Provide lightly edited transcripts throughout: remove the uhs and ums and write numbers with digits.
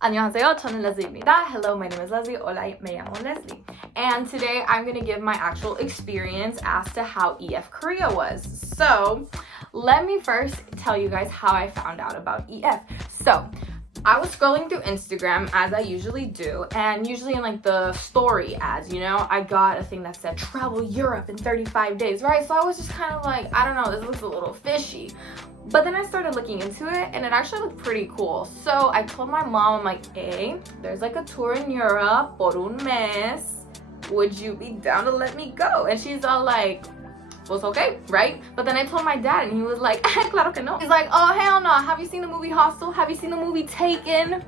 안녕하세요. 저는 Leslie입니다. Hello, my name is Leslie. Hola, me llamo Leslie. And today I'm going to give my actual experience as to how EF Korea was. So let me first tell you guys how I found out about EF. So I was scrolling through Instagram as I usually do, and usually in like the story ads, you know, I got a thing that said travel Europe in 35 days, right? So I was just kind of like, I don't know, this looks a little fishy. But then I started looking into it and it actually looked pretty cool. So I told my mom, I'm like, hey, there's like a tour in Europe por un mes. Would you be down to let me go? And she's all like, well, it's okay, right? But then I told my dad and he was like, claro que no. He's like, oh, hell no. Have you seen the movie Hostel? Have you seen the movie Taken?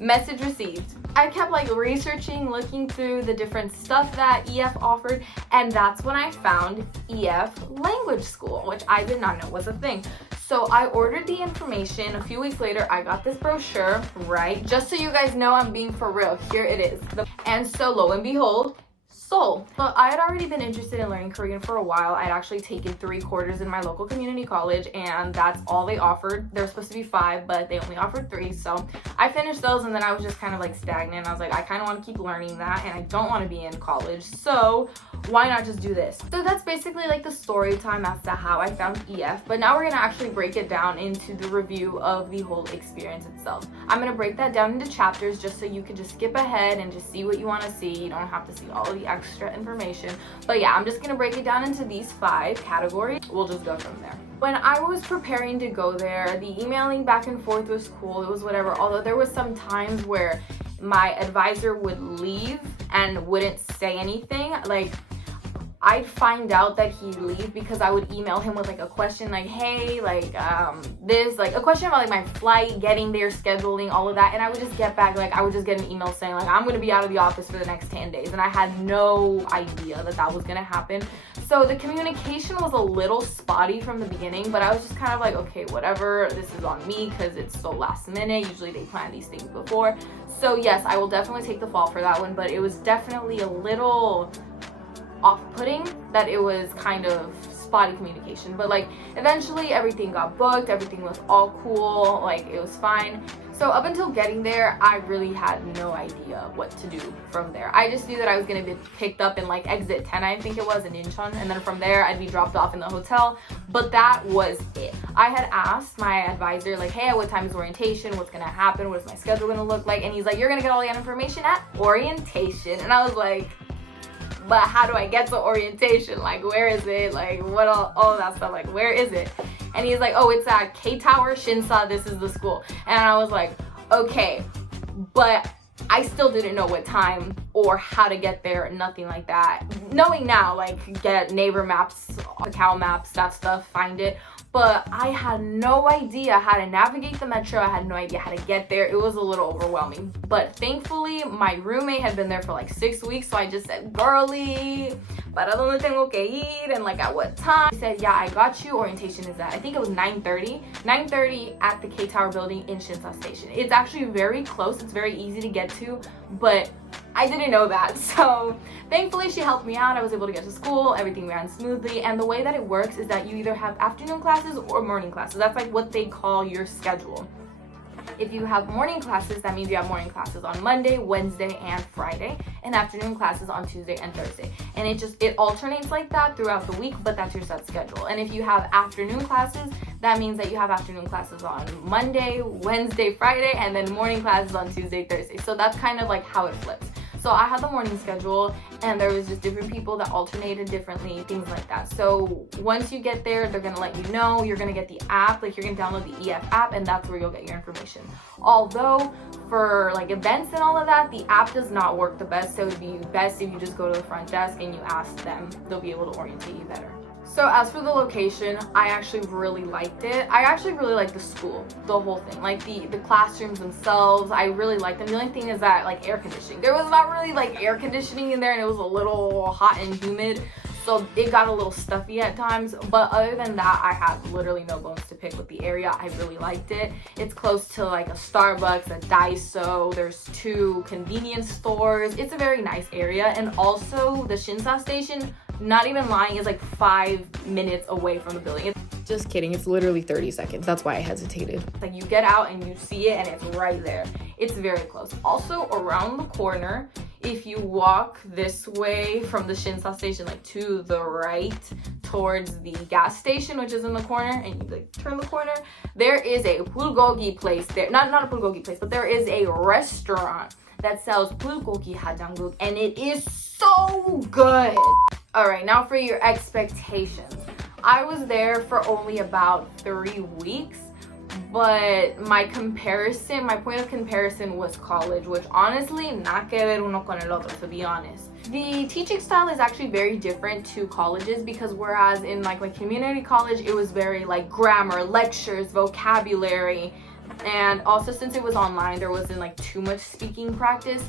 Message received. I kept like researching, looking through the different stuff that EF offered, and that's when I found EF Language School, which I did not know was a thing. So I ordered the information. A few weeks later, I got this brochure, right? Just so you guys know I'm being for real, here it is. And so lo and behold, Seoul. So I had already been interested in learning Korean for a while. I'd actually taken 3 quarters in my local community college, and that's all they offered. There were supposed to be 5, but they only offered 3. So I finished those, and then I was just kind of like stagnant. I was like, I kind of want to keep learning that, and I don't want to be in college. So why not just do this? So that's basically like the story time as to how I found EF. But now we're going to actually break it down into the review of the whole experience itself. I'm going to break that down into chapters just so you can just skip ahead and just see what you want to see. You don't have to see all of the extra information. But yeah, I'm just gonna break it down into these 5 categories. We'll just go from there. When I was preparing to go there, the emailing back and forth was cool. It was whatever. Although there was some times where my advisor would leave and wouldn't say anything. Like, I'd find out that he'd leave because I would email him with like a question like, hey, like this, like a question about like my flight, getting there, scheduling, all of that. And I would just get back, like I would just get an email saying like, I'm gonna be out of the office for the next 10 days. And I had no idea that that was gonna happen. So the communication was a little spotty from the beginning, but I was just kind of like, okay, whatever, this is on me because it's so last minute. Usually they plan these things before. So yes, I will definitely take the fall for that one, but it was definitely a little off-putting that it was kind of spotty communication. But like eventually everything got booked, everything was all cool, like it was fine. So up until getting there, I really had no idea what to do from there. I just knew that I was gonna be picked up in like exit 10, I think it was, in Incheon, and then from there I'd be dropped off in the hotel. But that was it. I had asked my advisor like, hey, what time is orientation? What's gonna happen? What is my schedule gonna look like? And he's like, you're gonna get all that information at orientation. And I was like, but how do I get to orientation? Like, where is it? Like, what all of that stuff, like, where is it? And he's like, oh, it's at K Tower, Shinsa, this is the school. And I was like, okay, but I still didn't know what time or how to get there, nothing like that. Knowing now, like, get neighbor maps, Kakao maps, that stuff, find it. But I had no idea how to navigate the metro. I had no idea how to get there. It was a little overwhelming. But thankfully, my roommate had been there for like 6 weeks. So I just said, girly, para donde tengo que ir? And like at what time? He said, yeah, I got you. Orientation is at, I think it was 9:30. 9:30 at the K Tower building in Shinsa Station. It's actually very close. It's very easy to get to. But I didn't know that. So thankfully she helped me out. I was able to get to school. Everything ran smoothly. And the way that it works is that you either have afternoon classes or morning classes. That's like what they call your schedule. If you have morning classes, that means you have morning classes on Monday, Wednesday, and Friday, and afternoon classes on Tuesday and Thursday. And it alternates like that throughout the week, but that's your set schedule. And if you have afternoon classes, that means that you have afternoon classes on Monday, Wednesday, Friday, and then morning classes on Tuesday, Thursday. So that's kind of like how it flips. So I had the morning schedule, and there was just different people that alternated differently, things like that. So once you get there, they're gonna let you know. You're gonna get the app, like you're gonna download the EF app, and that's where you'll get your information. Although for like events and all of that, the app does not work the best. So it'd be best if you just go to the front desk and you ask them. They'll be able to orientate you better. So as for the location, I actually really liked it. I actually really liked the school, the whole thing. Like the classrooms themselves, I really liked them. The only thing is that like air conditioning. There was not really like air conditioning in there, and it was a little hot and humid. So it got a little stuffy at times, but other than that, I had literally no bones to pick with the area. I really liked it. It's close to like a Starbucks, a Daiso, there's 2 convenience stores. It's a very nice area, and also the Shinsa station, not even lying, is like 5 minutes away from the building. Just kidding, it's literally 30 seconds. That's why I hesitated. Like you get out and you see it and it's right there. It's very close. Also around the corner, if you walk this way from the Shinsa station, like to the right towards the gas station, which is in the corner, and you like turn the corner, there is a bulgogi place there. Not a bulgogi place, but there is a restaurant that sells bulgogi hajangguk, and it is so good. All right, now for your expectations. I was there for only about 3 weeks, but my point of comparison was college, which honestly, nada que ver uno con el otro, to be honest. The teaching style is actually very different to colleges, because whereas in like my community college, it was very like grammar, lectures, vocabulary, and also since it was online, there wasn't like too much speaking practice.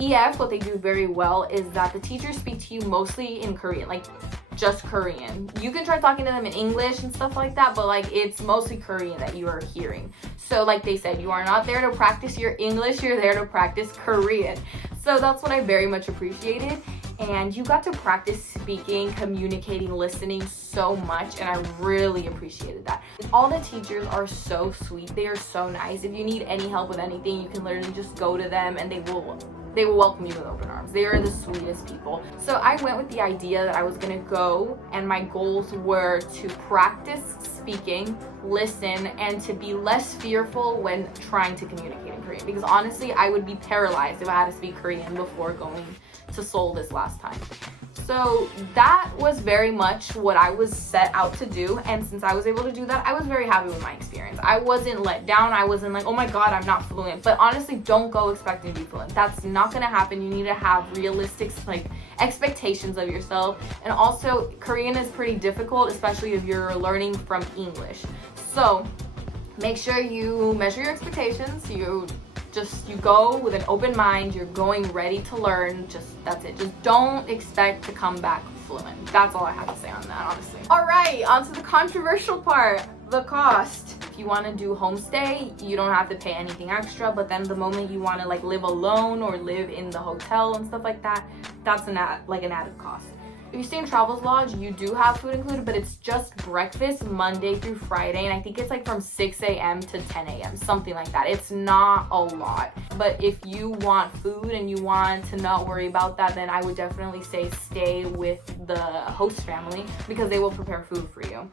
EF, what they do very well is that the teachers speak to you mostly in Korean, like just Korean. You can try talking to them in English and stuff like that, but like it's mostly Korean that you are hearing. So like they said, you are not there to practice your English, you're there to practice Korean. So that's what I very much appreciated. And you got to practice speaking, communicating, listening so much, and I really appreciated that. All the teachers are so sweet. They are so nice. If you need any help with anything, you can literally just go to them and they will welcome you with open arms. They are the sweetest people. So I went with the idea that I was gonna go and my goals were to practice speaking, listen, and to be less fearful when trying to communicate in Korean. Because honestly, I would be paralyzed if I had to speak Korean before going to Seoul this last time. So that was very much what I was set out to do, and since I was able to do that, I was very happy with my experience. I wasn't let down. I wasn't like, oh my god, I'm not fluent. But honestly, don't go expecting to be fluent. That's not gonna happen. You need to have realistic like expectations of yourself. And also, Korean is pretty difficult, especially if you're learning from English. So make sure you measure your expectations. You go with an open mind. You're going ready to learn. That's it. Just don't expect to come back fluent. That's all I have to say on that, honestly. All right, on to the controversial part, the cost. If you want to do homestay, you don't have to pay anything extra, but then the moment you want to like live alone or live in the hotel and stuff like that, that's an added cost. If you stay in Travelers Lodge, you do have food included, but it's just breakfast Monday through Friday, and I think it's like from 6 a.m. to 10 a.m., something like that. It's not a lot. But if you want food and you want to not worry about that, then I would definitely say stay with the host family because they will prepare food for you.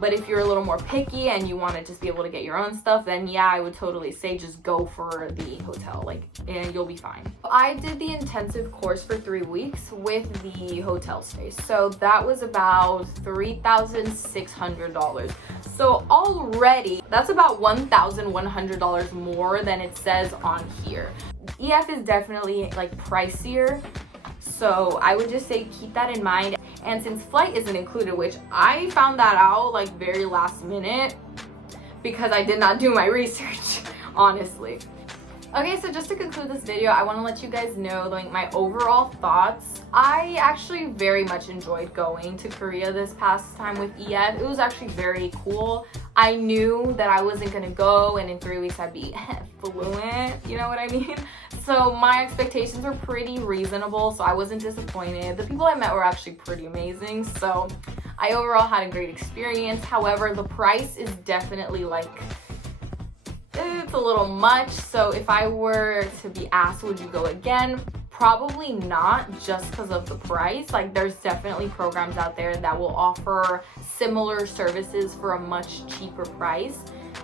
But if you're a little more picky and you want to just be able to get your own stuff, then yeah, I would totally say just go for the hotel, and you'll be fine. I did the intensive course for 3 weeks with the hotel stay. So that was about $3,600. So already, that's about $1,100 more than it says on here. EF is definitely like pricier. So I would just say keep that in mind. And since flight isn't included, which I found that out like very last minute because I did not do my research, honestly. Okay, so just to conclude this video, I want to let you guys know like my overall thoughts. I actually very much enjoyed going to Korea this past time with EF. It was actually very cool. I knew that I wasn't gonna go and in 3 weeks I'd be fluent, you know what I mean? So my expectations were pretty reasonable, so I wasn't disappointed. The people I met were actually pretty amazing, so I overall had a great experience. However, the price is definitely like, it's a little much. So if I were to be asked, would you go again? Probably not, just because of the price. Like there's definitely programs out there that will offer similar services for a much cheaper price.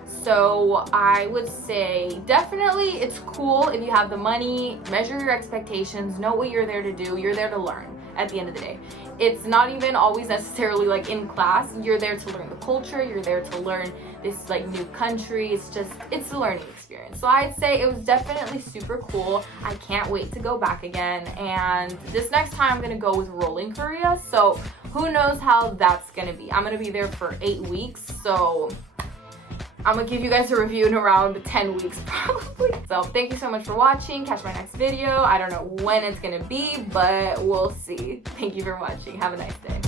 So I would say definitely it's cool if you have the money, measure your expectations, know what you're there to do. You're there to learn at the end of the day. It's not even always necessarily like in class. You're there to learn the culture. You're there to learn this like new country. It's a learning experience. So I'd say it was definitely super cool. I can't wait to go back again. And this next time I'm gonna go with Rolling Korea. So who knows how that's gonna be. I'm gonna be there for 8 weeks. So I'm gonna give you guys a review in around 10 weeks probably. So thank you so much for watching. Catch my next video. I don't know when it's gonna be, but we'll see. Thank you for watching. Have a nice day.